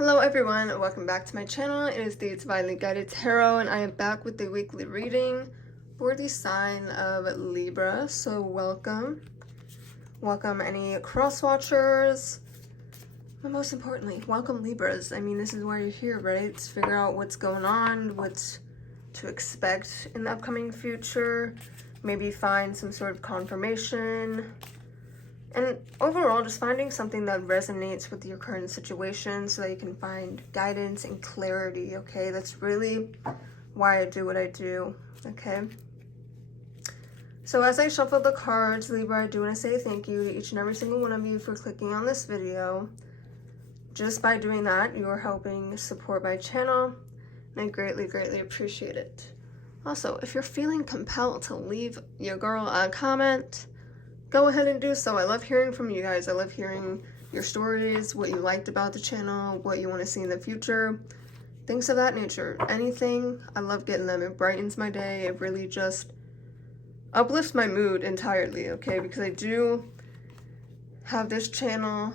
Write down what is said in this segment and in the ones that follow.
Hello everyone, welcome back to my channel. It is the Divinely Guided Tarot and I am back with the weekly reading for the sign of Libra. So welcome. Welcome any cross watchers. But most importantly, welcome Libras. I mean, this is why you're here, right? To figure out what's going on, what to expect in the upcoming future. Maybe find some sort of confirmation. And overall, just finding something that resonates with your current situation so that you can find guidance and clarity, okay? That's really why I do what I do, okay? So as I shuffle the cards, Libra, I do want to say thank you to each and every single one of you for clicking on this video. Just by doing that, you are helping support my channel, and I greatly, greatly appreciate it. Also, if you're feeling compelled to leave your girl a comment, go ahead and do so. I love hearing from you guys. I love hearing your stories, what you liked about the channel, what you want to see in the future, things of that nature. Anything, I love getting them. It brightens my day. It really just uplifts my mood entirely, okay? Because I do have this channel,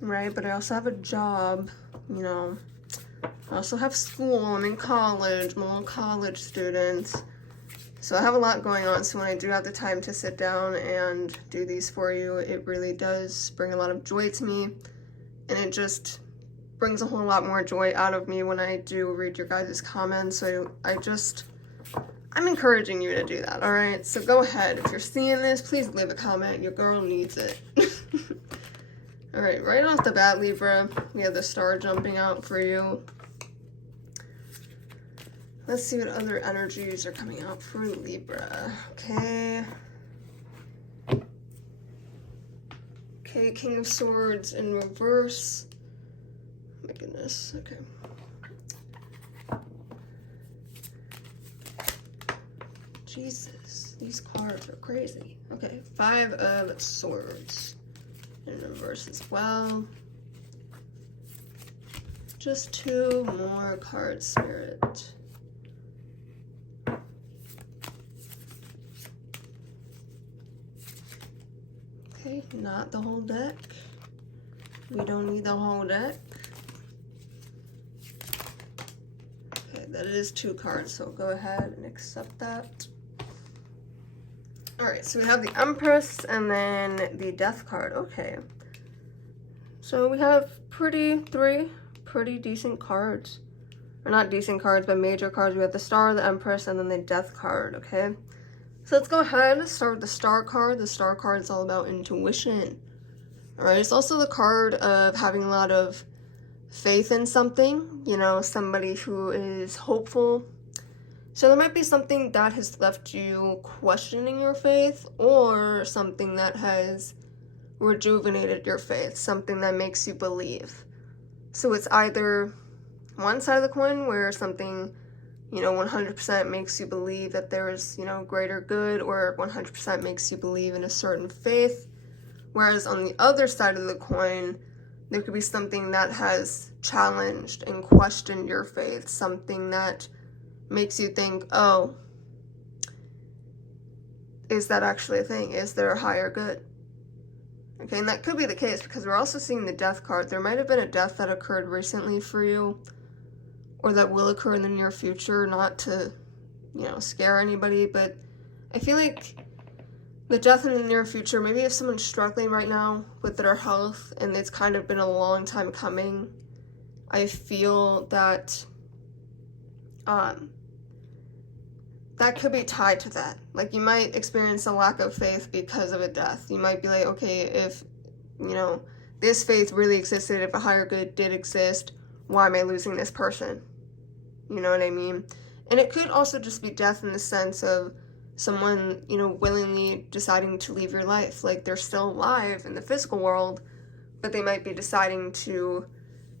right? But I also have a job, you know. I also have school. I'm in college. I'm a little college student. So I have a lot going on, so when I do have the time to sit down and do these for you, it really does bring a lot of joy to me, and it just brings a whole lot more joy out of me when I do read your guys' comments. So I'm encouraging you to do that, alright? So go ahead, if you're seeing this, please leave a comment. Your girl needs it. Alright, right off the bat, Libra, we have the star jumping out for you. Let's see what other energies are coming out for Libra. Okay. Okay, King of Swords in reverse. Oh my goodness, okay. Jesus, these cards are crazy. Okay, Five of Swords in reverse as well. Just two more cards, Spirit. Okay, not the whole deck. We don't need the whole deck. Okay, that is two cards, so go ahead and accept that. Alright, so we have the Empress and then the Death card. Okay. So we have three pretty decent cards. Or not decent cards, but major cards. We have the Star, the Empress, and then the Death card, okay? So let's go ahead and start with the Star card. The Star card is all about intuition. Alright, it's also the card of having a lot of faith in something. You know, somebody who is hopeful. So there might be something that has left you questioning your faith, or something that has rejuvenated your faith. Something that makes you believe. So it's either one side of the coin where something, you know, 100% makes you believe that there's, you know, greater good, or 100% makes you believe in a certain faith. Whereas on the other side of the coin, there could be something that has challenged and questioned your faith. Something that makes you think, oh, is that actually a thing? Is there a higher good? Okay, and that could be the case because we're also seeing the Death card. There might have been a death that occurred recently for you, or that will occur in the near future, not to, you know, scare anybody, but I feel like the death in the near future, maybe if someone's struggling right now with their health and it's kind of been a long time coming, I feel that that could be tied to that. Like, you might experience a lack of faith because of a death. You might be like, okay, if, you know, this faith really existed, if a higher good did exist, why am I losing this person? You know what I mean? And it could also just be death in the sense of someone, you know, willingly deciding to leave your life. Like, they're still alive in the physical world, but they might be deciding to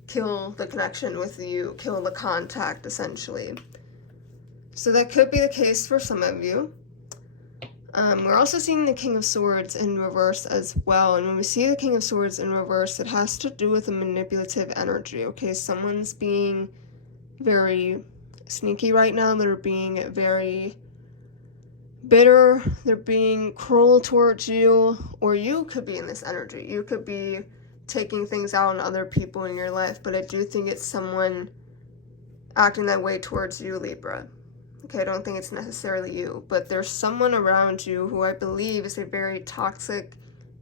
kill the connection with you, kill the contact, essentially. So that could be the case for some of you. We're also seeing the King of Swords in reverse as well. And when we see the King of Swords in reverse, it has to do with a manipulative energy, okay? Someone's being very sneaky right now. They're being very bitter. They're being cruel towards you. Or you could be in this energy. You could be taking things out on other people in your life, but I do think it's someone acting that way towards you, Libra. Okay, I don't think it's necessarily you, but there's someone around you who I believe is a very toxic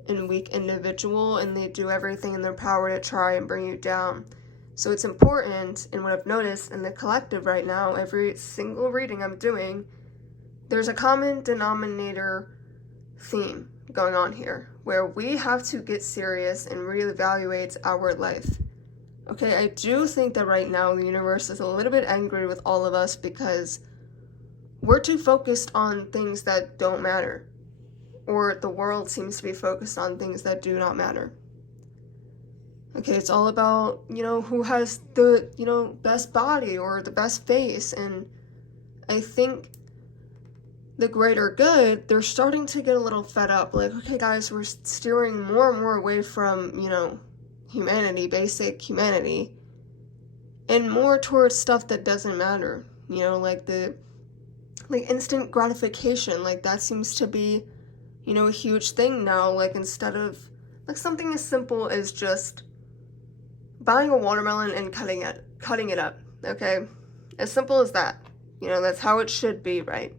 and weak individual, and they do everything in their power to try and bring you down. So it's important, and what I've noticed in the collective right now, every single reading I'm doing, there's a common denominator theme going on here, where we have to get serious and reevaluate our life. Okay, I do think that right now the universe is a little bit angry with all of us because we're too focused on things that don't matter, or the world seems to be focused on things that do not matter. Okay, it's all about, who has the, best body or the best face, and I think the greater good, they're starting to get a little fed up. Like, okay, guys, we're steering more and more away from, humanity, basic humanity, and more towards stuff that doesn't matter. Like instant gratification. Like, that seems to be, a huge thing now. Like, instead of, like, something as simple as just buying a watermelon and cutting it up, okay? As simple as that. That's how it should be, right?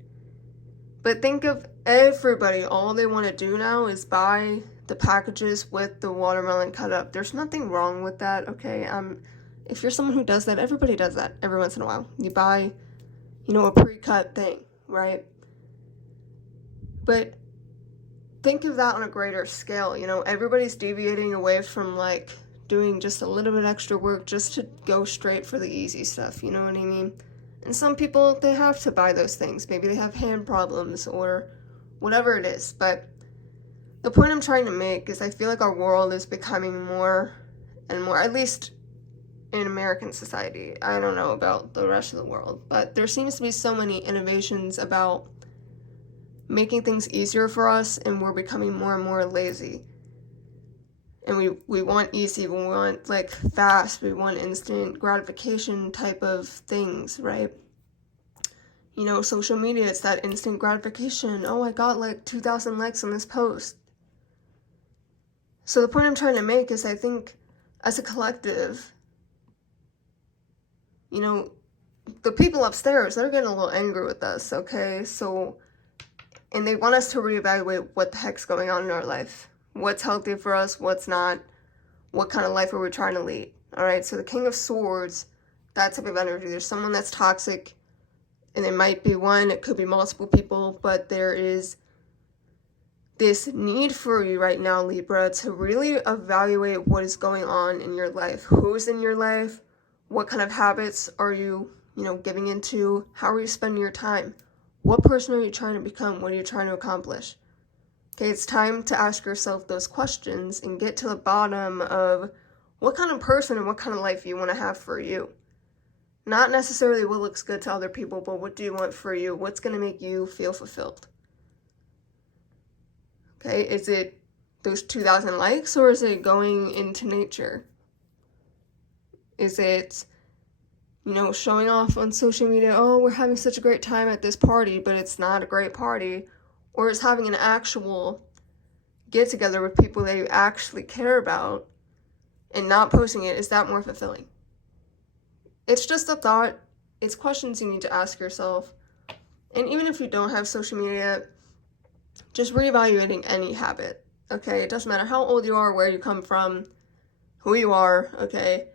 But think of everybody, all they want to do now is buy the packages with the watermelon cut up. There's nothing wrong with that, okay? If you're someone who does that, everybody does that every once in a while. You buy, a pre-cut thing, right? But think of that on a greater scale. Everybody's deviating away from, like, doing just a little bit extra work just to go straight for the easy stuff, you know what I mean? And some people, they have to buy those things. Maybe they have hand problems or whatever it is. But the point I'm trying to make is I feel like our world is becoming more and more, at least in American society. I don't know about the rest of the world, but there seems to be so many innovations about making things easier for us, and we're becoming more and more lazy. And we want easy, we want, like, fast, we want instant gratification type of things, right? Social media, it's that instant gratification. Oh, I got, like, 2,000 likes on this post. So the point I'm trying to make is I think as a collective, the people upstairs, they're getting a little angry with us, okay? So, and they want us to reevaluate what the heck's going on in our life. What's healthy for us, what's not, what kind of life are we trying to lead, all right? So the King of Swords, that type of energy, there's someone that's toxic, and it might be one, it could be multiple people, but there is this need for you right now, Libra, to really evaluate what is going on in your life. Who's in your life? What kind of habits are you, giving into? How are you spending your time? What person are you trying to become? What are you trying to accomplish? Okay, it's time to ask yourself those questions and get to the bottom of what kind of person and what kind of life you want to have for you. Not necessarily what looks good to other people, but what do you want for you? What's going to make you feel fulfilled? Okay, is it those 2,000 likes, or is it going into nature? Is it, showing off on social media, oh, we're having such a great time at this party, but it's not a great party? Or is having an actual get-together with people that you actually care about and not posting it, is that more fulfilling? It's just a thought. It's questions you need to ask yourself. And even if you don't have social media, just reevaluating any habit, okay? It doesn't matter how old you are, where you come from, who you are, okay?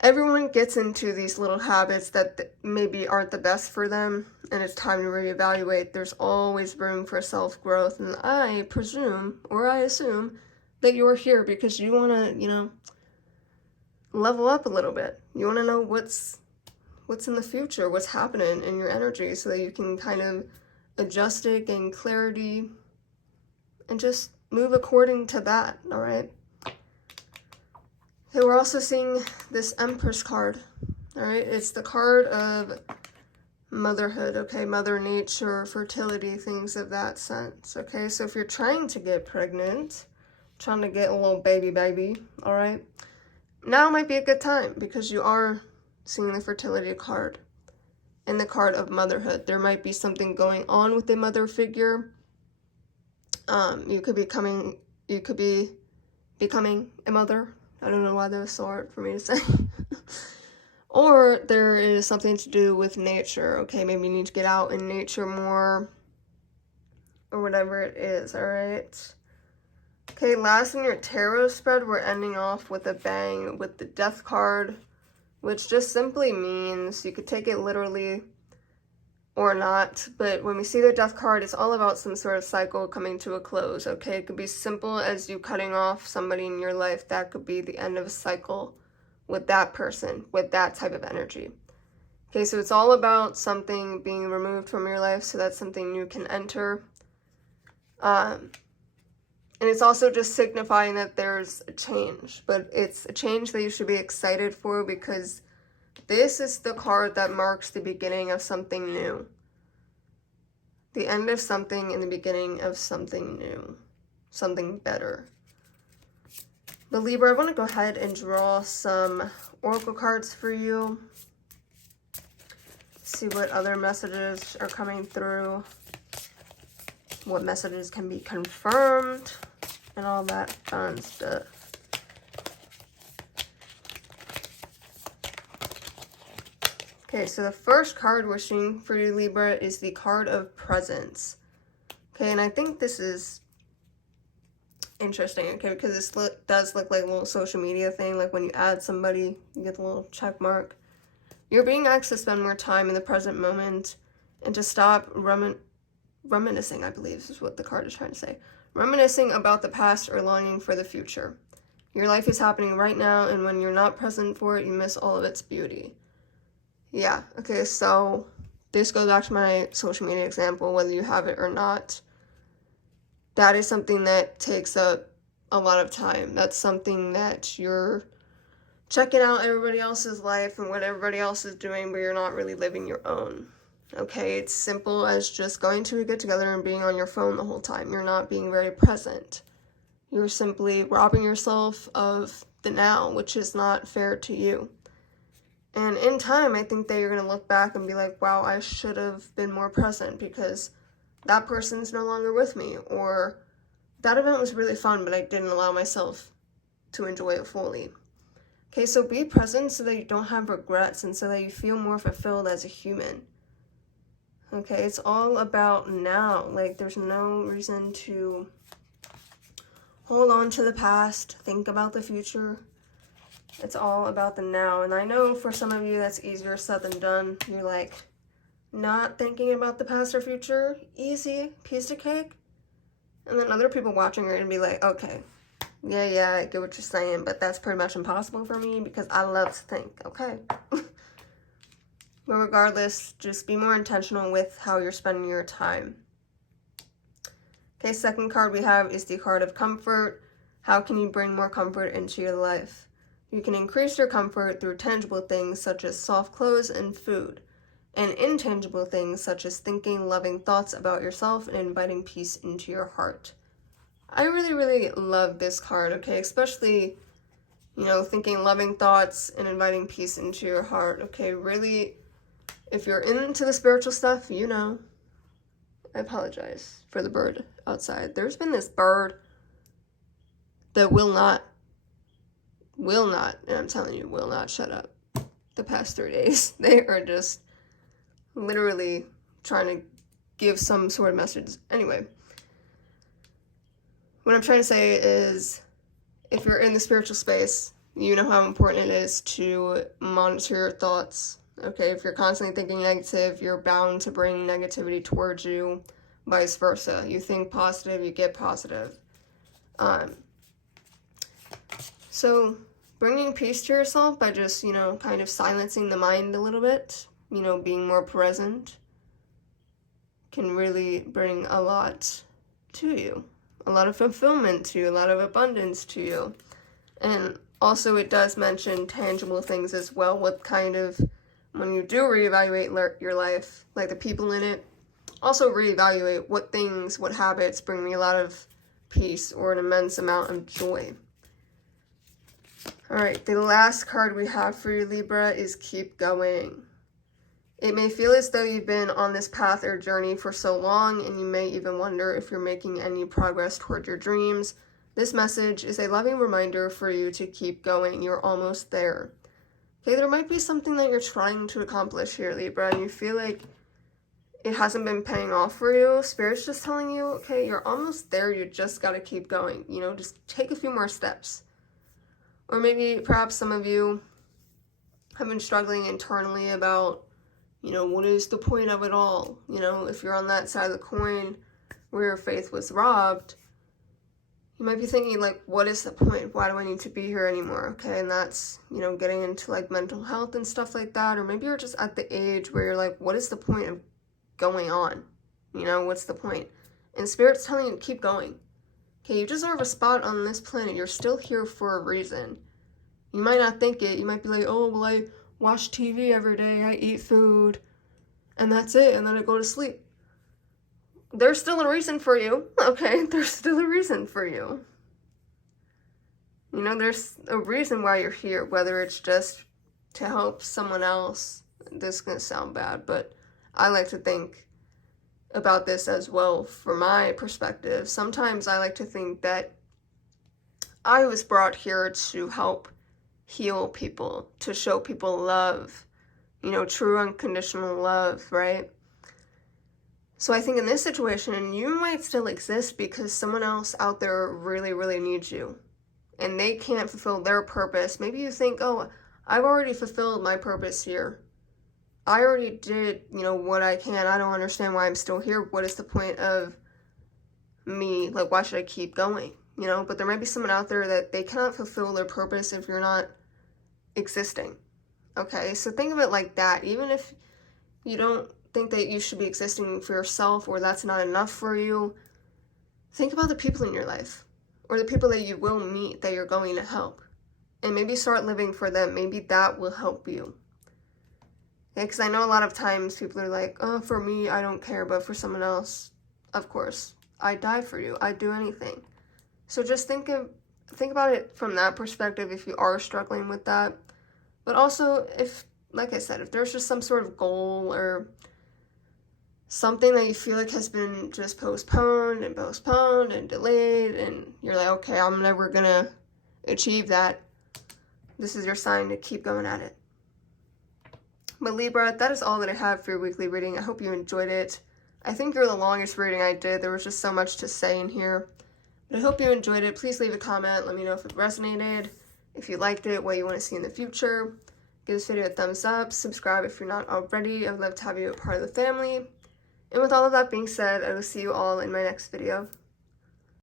Everyone gets into these little habits that maybe aren't the best for them, and it's time to reevaluate. There's always room for self-growth, and I presume, or I assume, that you're here because you want to, level up a little bit. You want to know what's in the future, what's happening in your energy, so that you can kind of adjust it, gain clarity, and just move according to that, all right? Okay, we're also seeing this Empress card, all right? It's the card of motherhood, okay? Mother nature, fertility, things of that sense, okay? So if you're trying to get pregnant, trying to get a little baby, all right? Now might be a good time because you are seeing the fertility card and the card of motherhood. There might be something going on with a mother figure. You could be becoming a mother. I don't know why that was so hard for me to say. Or there is something to do with nature. Okay, maybe you need to get out in nature more, or whatever it is, alright? Okay, last in your tarot spread, we're ending off with a bang with the Death card, which just simply means, you could take it literally or not, but when we see the Death card, it's all about some sort of cycle coming to a close, okay? It could be simple as you cutting off somebody in your life. That could be the end of a cycle with that person, with that type of energy. Okay, so it's all about something being removed from your life so that something new can enter. And it's also just signifying that there's a change, but it's a change that you should be excited for, because this is the card that marks the beginning of something new. The end of something and the beginning of something new. Something better. But Libra, I want to go ahead and draw some oracle cards for you. See what other messages are coming through. What messages can be confirmed. And all that fun stuff. Okay, so the first card we're seeing for you, Libra, is the card of presence. Okay, and I think this is interesting, okay, because this does look like a little social media thing, like when you add somebody, you get the little check mark. You're being asked to spend more time in the present moment and to stop reminiscing, I believe is what the card is trying to say. Reminiscing about the past or longing for the future. Your life is happening right now, and when you're not present for it, you miss all of its beauty. Yeah, okay, so this goes back to my social media example, whether you have it or not. That is something that takes up a lot of time. That's something that you're checking out everybody else's life and what everybody else is doing, but you're not really living your own. Okay, it's simple as just going to a get-together and being on your phone the whole time. You're not being very present. You're simply robbing yourself of the now, which is not fair to you. And in time, I think that you're going to look back and be like, wow, I should have been more present because that person's no longer with me. Or that event was really fun, but I didn't allow myself to enjoy it fully. Okay, so be present so that you don't have regrets and so that you feel more fulfilled as a human. Okay, it's all about now. Like, there's no reason to hold on to the past, think about the future. It's all about the now. And I know for some of you that's easier said than done. You're like, not thinking about the past or future, easy, piece of cake. And then other people watching are going to be like, okay, yeah, I get what you're saying, but that's pretty much impossible for me because I love to think, okay? But regardless, just be more intentional with how you're spending your time. Okay, second card we have is the card of comfort. How can you bring more comfort into your life? You can increase your comfort through tangible things such as soft clothes and food, and intangible things such as thinking loving thoughts about yourself and inviting peace into your heart. I really love this card, okay, especially, thinking loving thoughts and inviting peace into your heart, okay, really, if you're into the spiritual stuff, I apologize for the bird outside. There's been this bird that will not, and I'm telling you, will not shut up the past 3 days. They are just literally trying to give some sort of message. Anyway, what I'm trying to say is, if you're in the spiritual space, you know how important it is to monitor your thoughts. Okay, if you're constantly thinking negative, you're bound to bring negativity towards you, vice versa. You think positive, you get positive. So bringing peace to yourself by just, kind of silencing the mind a little bit, being more present, can really bring a lot to you. A lot of fulfillment to you, a lot of abundance to you. And also it does mention tangible things as well, what kind of, when you do reevaluate your life, like the people in it, also reevaluate what things, what habits bring me a lot of peace or an immense amount of joy. Alright, the last card we have for you, Libra, is keep going. It may feel as though you've been on this path or journey for so long, and you may even wonder if you're making any progress toward your dreams. This message is a loving reminder for you to keep going. You're almost there. Okay, there might be something that you're trying to accomplish here, Libra, and you feel like it hasn't been paying off for you. Spirit's just telling you, okay, you're almost there. You just got to keep going. You know, just take a few more steps. Or maybe perhaps some of you have been struggling internally about, you know, what is the point of it all? You know, if you're on that side of the coin where your faith was robbed, you might be thinking, like, what is the point? Why do I need to be here anymore? Okay, and that's, you know, getting into, like, mental health and stuff like that. Or maybe you're just at the age where you're like, what is the point of going on? You know, what's the point? And Spirit's telling you to keep going. Okay, you deserve a spot on this planet. You're still here for a reason. You might not think it. You might be like, oh, well, I watch TV every day. I eat food. And that's it. And then I go to sleep. There's still a reason for you, okay? There's still a reason for you. You know, there's a reason why you're here, whether it's just to help someone else. This is going to sound bad, but I like to think about this as well from my perspective. Sometimes I like to think that I was brought here to help heal people, to show people love, you know, true unconditional love, right? So I think in this situation, you might still exist because someone else out there really, really needs you. And they can't fulfill their purpose. Maybe you think, oh, I've already fulfilled my purpose here. I already did, you know, what I can. I don't understand why I'm still here. What is the point of me? Like, why should I keep going? You know, but there might be someone out there that they cannot fulfill their purpose if you're not existing. Okay, so think of it like that. Even if you don't think that you should be existing for yourself or that's not enough for you, think about the people in your life or the people that you will meet that you're going to help, and maybe start living for them. Maybe that will help you. Yeah, because I know a lot of times people are like, oh, for me, I don't care, but for someone else, of course, I'd die for you. I'd do anything. So just think about it from that perspective if you are struggling with that. But also, if, like I said, if there's just some sort of goal or something that you feel like has been just postponed and delayed, and you're like, okay, I'm never gonna achieve that, this is your sign to keep going at it. But Libra, that is all that I have for your weekly reading. I hope you enjoyed it. I think you're the longest reading I did. There was just so much to say in here. But I hope you enjoyed it. Please leave a comment. Let me know if it resonated, if you liked it, what you want to see in the future. Give this video a thumbs up. Subscribe if you're not already. I'd love to have you a part of the family. And with all of that being said, I will see you all in my next video.